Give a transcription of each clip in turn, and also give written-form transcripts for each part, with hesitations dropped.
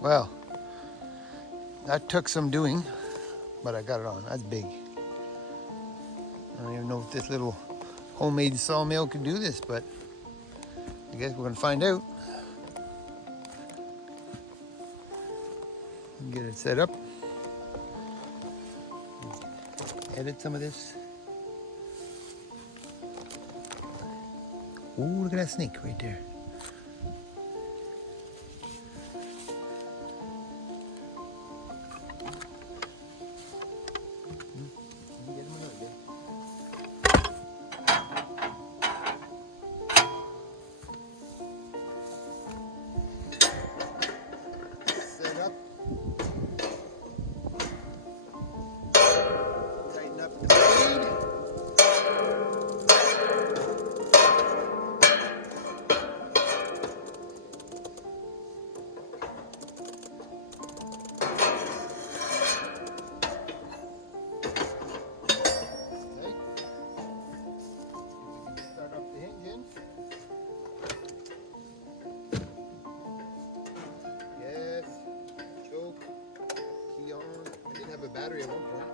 Well, that took some doing, but I got it on. That's big. I don't even know if this little homemade sawmill can do this, but I guess we're gonna find out. Get it set up. Edit some of this. Ooh, look at that snake right there. Get him another bit. Set up. Tighten up the blade. Start up the engine. Yes. Choke. Key on. I did have a battery at one point.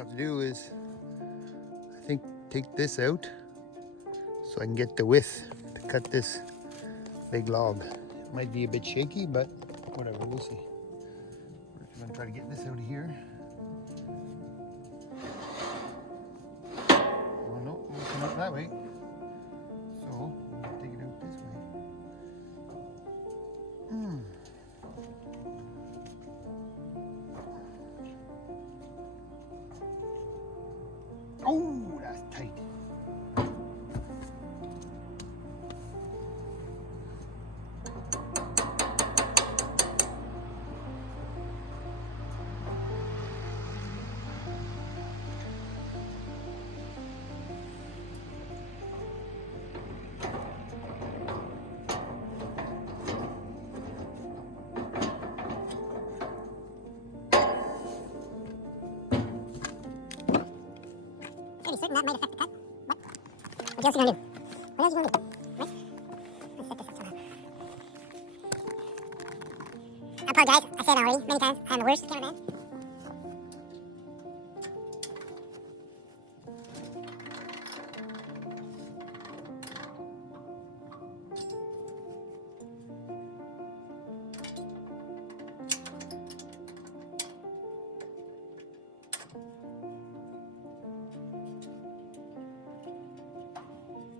have to do is, I think, take this out so I can get the width to cut this big log. It might be a bit shaky, but whatever, we'll see. I'm gonna try to get this out of here. Oh no, it won't come out that way. So, I'll take it out this way. Oh, that's tight. Fairly certain that might affect the cut, but what else are you gonna do? What else are you gonna do? Right? Let's set this up somehow. I apologize, I said it already many times. I'm the worst cameraman.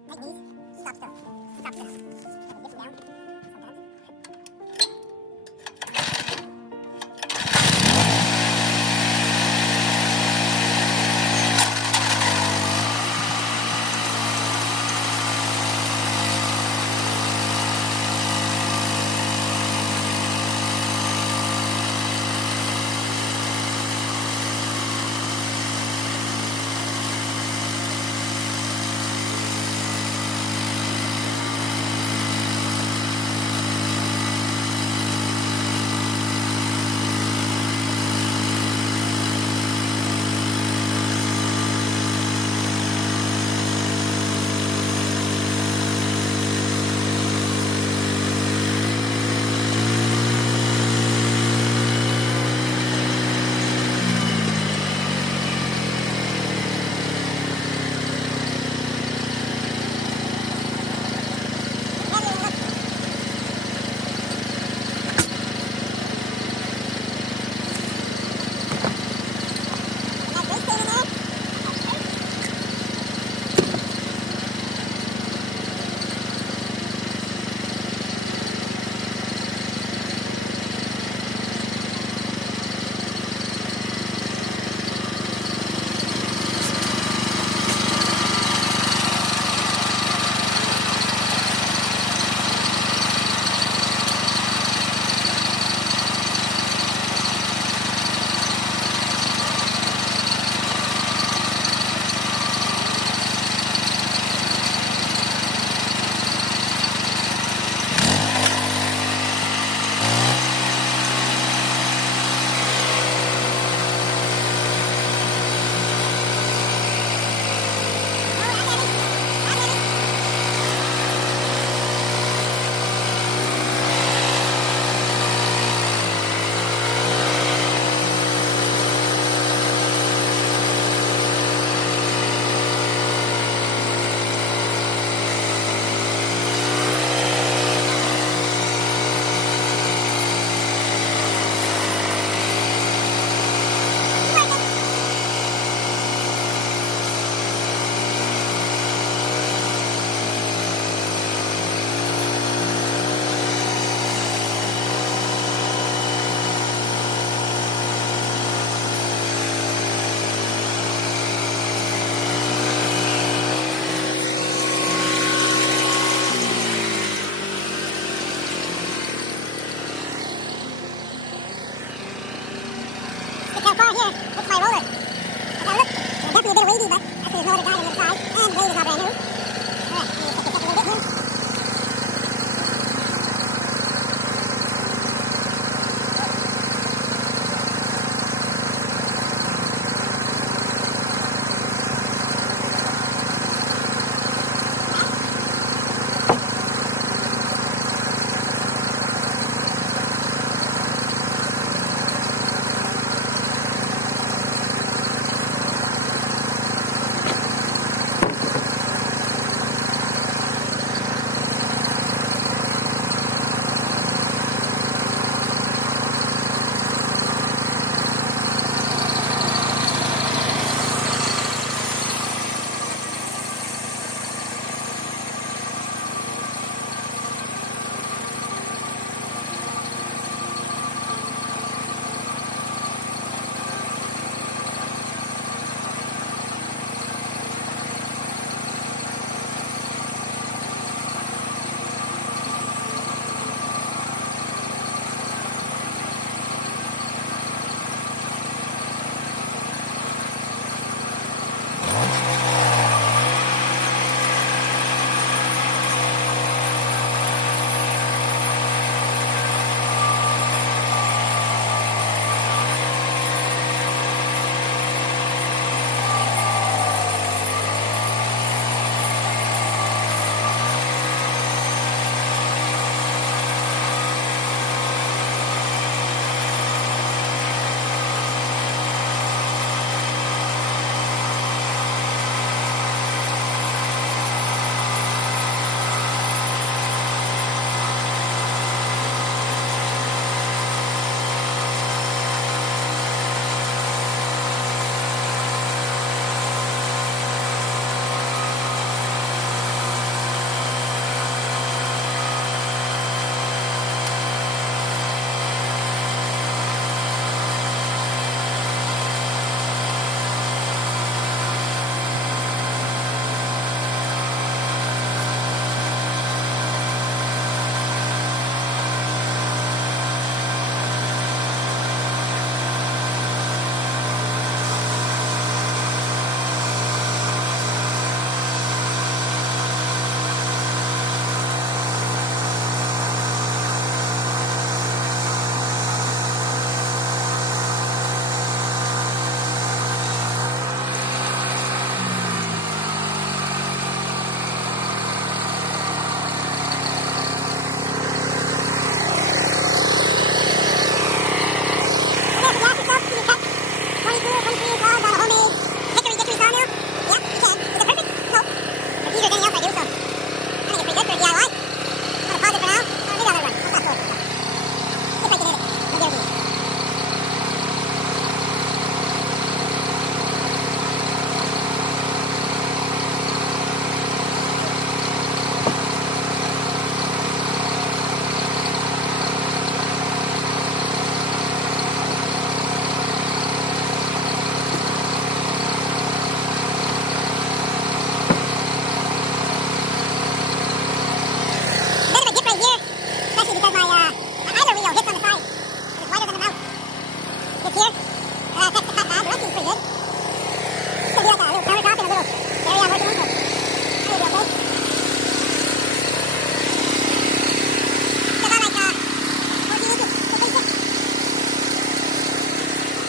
Like these, stop still. Stop still. Dip them down sometimes. Here, it's my roller. Okay, look, it's definitely a bit wavy, but I see there's no other guide on the other side, and the blade is not brand new. Alright, I'm going to set this up a little bit here. seems pretty good. It's gonna be like a little countertop in a little area I'm working in, so I think it'll be okay. It's about like 14 inches, so pretty thick.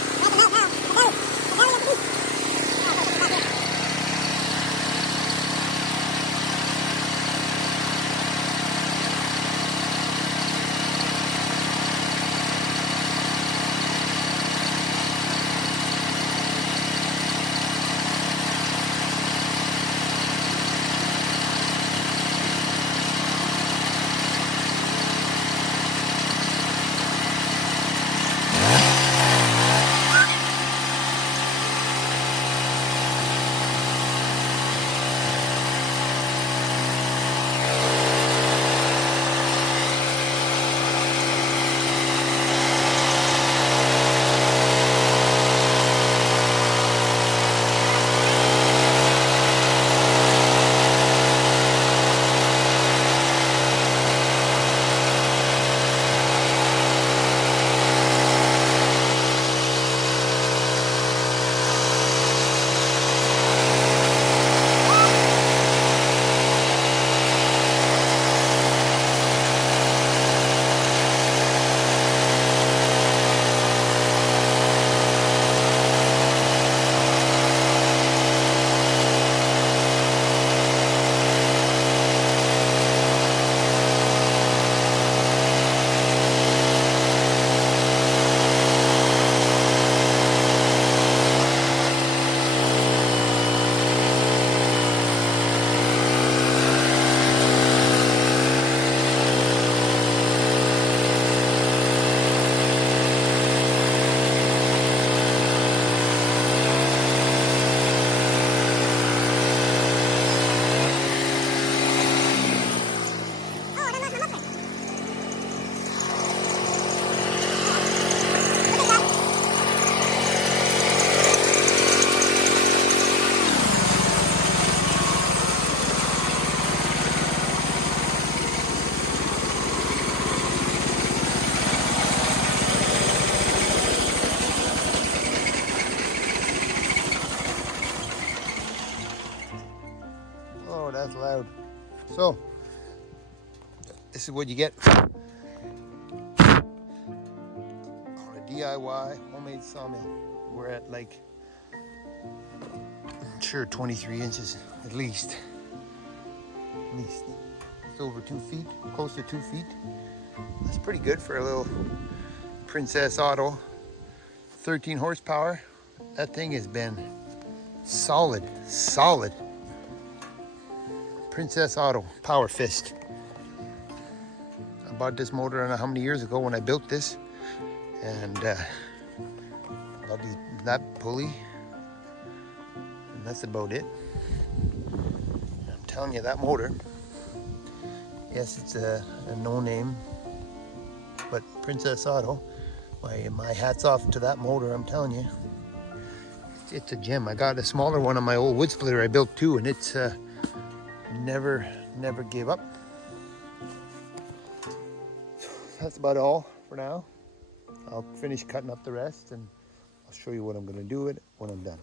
That's a melt now. The belly of the beast. I'll put it back here. Oh, that's loud. So, this is what you get on a DIY homemade sawmill. We're at like, I'm sure 23 inches at least. At least. It's over 2 feet, close to 2 feet. That's pretty good for a little Princess Auto. 13 horsepower. That thing has been solid. Princess Auto Power Fist. I bought this motor I don't know how many years ago when I built this, and got that pulley, and that's about it. I'm telling you, that motor, yes, it's a no name, but Princess Auto, my hat's off to that motor. I'm telling you, it's a gem. I got a smaller one on my old wood splitter I built too, and it's never gave up. That's about all for now. I'll finish cutting up the rest, and I'll show you what I'm going to do with it when I'm done.